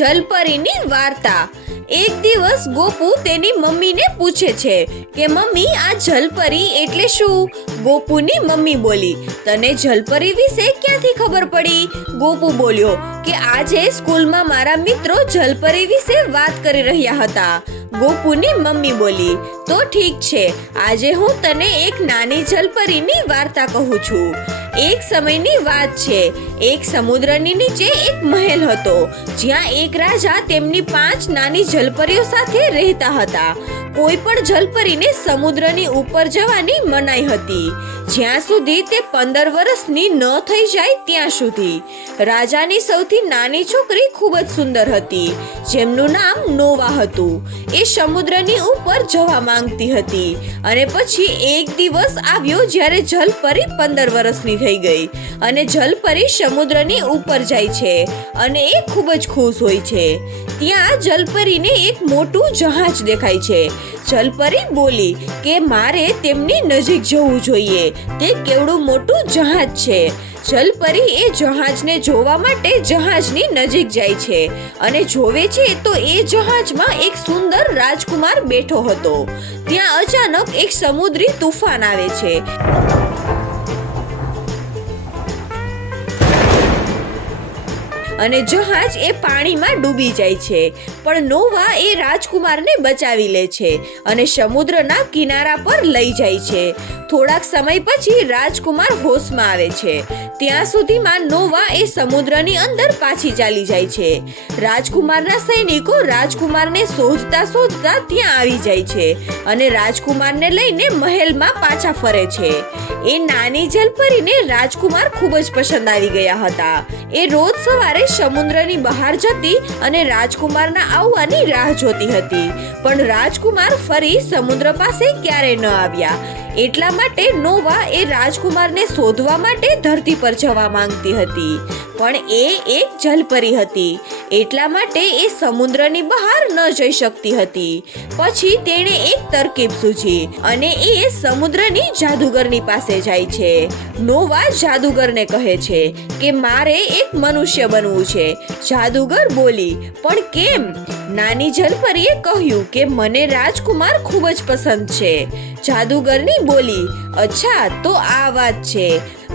જલપરીની વાર્તા। એક દિવસ ગોપુ તેની મમ્મીને પૂછે છે કે મમ્મી, આ જલપરી એટલે શું? ગોપુની મમ્મી બોલી, તને જલપરી વિશે ક્યાંથી ખબર પડી? ગોપુ બોલ્યો કે આજે સ્કૂલમાં મારા મિત્રો જલપરી વિશે વાત કરી રહ્યા હતા। ગોપુની મમ્મી બોલી, તો ઠીક છે, આજે હું તને એક નાની જલપરીની વાર્તા કહું છું। એક સમયની વાત છે, એક સમુદ્રની નીચે એક મહેલ હતો, જ્યાં એક રાજા તેમની 5 નાની જલપરીઓ સાથે રહેતા હતા। કોઈ પણ જલપરીને સમુદ્રની ઉપર જવાની મનાઈ હતી, જ્યાં સુધી તે 15 વર્ષની ન થઈ જાય ત્યાં સુધી। રાજાની સૌથી નાની છોકરી ખૂબ જ સુંદર હતી, જેમનું નામ નોવા હતું। એ સમુદ્રની ઉપર જવા માંગતી હતી અને પછી એક દિવસ આવ્યો જ્યારે જલપરી 15 વર્ષની થઈ ગઈ અને જલપરી સમુદ્રની ઉપર જાય છે અને એ ખૂબ જ ખુશ હોય છે। ત્યાં જલપરીને એક મોટું જહાજ દેખાય છે। જલપરી બોલી કે મારે તેમની નજીક જવું જોઈએ, તે કેવડું મોટું જહાજ છે। જલપરી એ જહાજને જોવા માટે જહાજની નજીક જાય છે અને જોવે છે તો એ જહાજમાં એક સુંદર રાજકુમાર બેઠો હતો। ત્યાં અચાનક એક સમુદ્રી તુફાન આવે છે અને જહાજ એ પાણીમાં ડૂબી જાય છે, પણ નોવા એ રાજકુમારને બચાવી લે છે અને સમુદ્રના કિનારા પર લઈ જાય છે। થોડાક સમય પછી રાજકુમાર હોશમાં આવે છે। ત્યાં સુધીમાં નોવા એ સમુદ્રની અંદર પાછી ચાલી જાય છે। રાજકુમારના સૈનિકો રાજકુમારને શોધતા શોધતા ત્યાં આવી જાય છે અને રાજકુમારને લઈને મહેલમાં પાછા ફરે છે। એ નાની જલપરીને રાજકુમાર ખૂબ જ પસંદ આવી ગયા હતા। એ રોજ સવારે સમુદ્રની બહાર જતી અને રાજકુમારના આવવાની રાહ જોતી હતી, પણ રાજકુમાર ફરી સમુદ્ર પાસે ક્યારે ન આવ્યા। એટલા માટે નોવા એ રાજકુમારને શોધવા માટે ધરતી પર જવા માંગતી હતી, પણ એ એક જલપરી હતી, એટલા માટે એ સમુદ્રની બહાર ન જઈ શકતી હતી। પછી તેણે એક તરકીબ સૂઝી અને એ સમુદ્રની જાદુગરની પાસે જાય છે। નોવા જાદુગરને કહે છે કે મારે એક મનુષ્ય બનવું છે। જાદુગર બોલી, પણ કેમ? નાની જલપરીએ કહ્યું કે મને રાજકુમાર ખૂબ જ પસંદ છે। જાદુગરની બોલી, અચ્છા, તો આ વાત છે,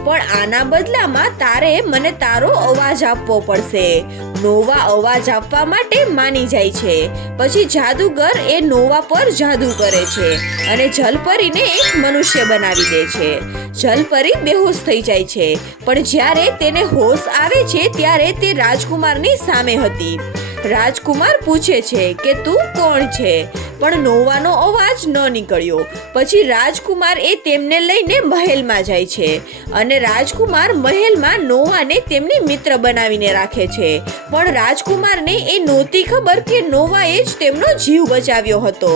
પણ આના બદલામાં તારે મને તારો અવાજ આપવો પડશે। નોવા અવાજ આપવા માટે માની જાય છે। પછી જાદુગર એ નોવા પર જાદુ કરે છે અને જલપરીને એક મનુષ્ય બનાવી દે છે। જલપરી બેહોશ થઈ જાય છે, પણ જ્યારે તેને હોશ આવે છે ત્યારે તે રાજકુમારની સામે હતી। રાજકુમાર પૂછે છે કે તું કોણ છે, પણ નોવાનો અવાજ ન નીકળ્યો। પછી રાજકુમાર એ તેમને લઈને મહેલમાં જાય છે અને રાજકુમાર મહેલમાં નોવાને તેમની મિત્ર બનાવીને રાખે છે, પણ રાજકુમારને એ નહોતી ખબર કે નોવાએ જ તેમનો જીવ બચાવ્યો હતો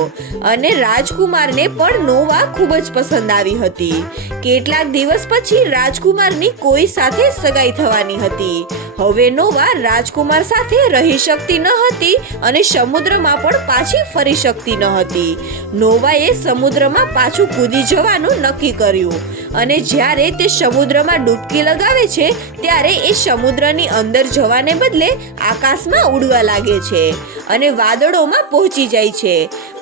અને રાજકુમારને પણ નોવા ખૂબ જ પસંદ આવી હતી। કેટલાક દિવસ પછી રાજકુમારની કોઈ સાથે સગાઈ થવાની હતી। હવે નોવા રાજકુમાર સાથે રહી શકતી ન હતી અને સમુદ્રમાં પણ પાછી ફરી શકતી ન હતી। નોવાએ સમુદ્રમાં પાછું કૂદી જવાનું નક્કી કર્યું અને જ્યારે તે સમુદ્રમાં ડૂબકી લગાવે છે ત્યારે એ સમુદ્રની અંદર જવાને બદલે આકાશમાં ઉડવા લાગે છે અને વાદળોમાં પહોંચી જાય છે।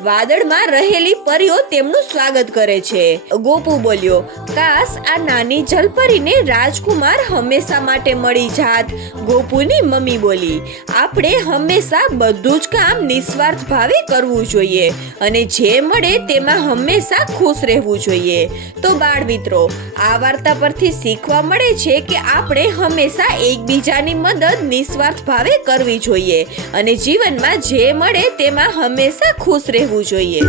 વાદળમાં રહેલી પરીઓ તેમનું સ્વાગત કરે છે। ગોપુ બોલ્યો, કાશ આ નાની જલપરીને રાજકુમાર હંમેશા માટે મળી જાત। ગોપુની મમ્મી બોલી, આપણે હંમેશા બધું જ કામ નિસ્વાર્થ ભાવે કરવું જોઈએ અને જે મળે તેમાં હંમેશા ખુશ રહેવું જોઈએ। તો બાળ મિત્રો, આ વાર્તા પરથી શીખવા મળે છે કે આપણે હંમેશા એકબીજાની મદદ નિસ્વાર્થ ભાવે કરવી જોઈએ અને જીવનમાં જે મળે તેમાં હંમેશા ખુશ રહેવું જોઈએ।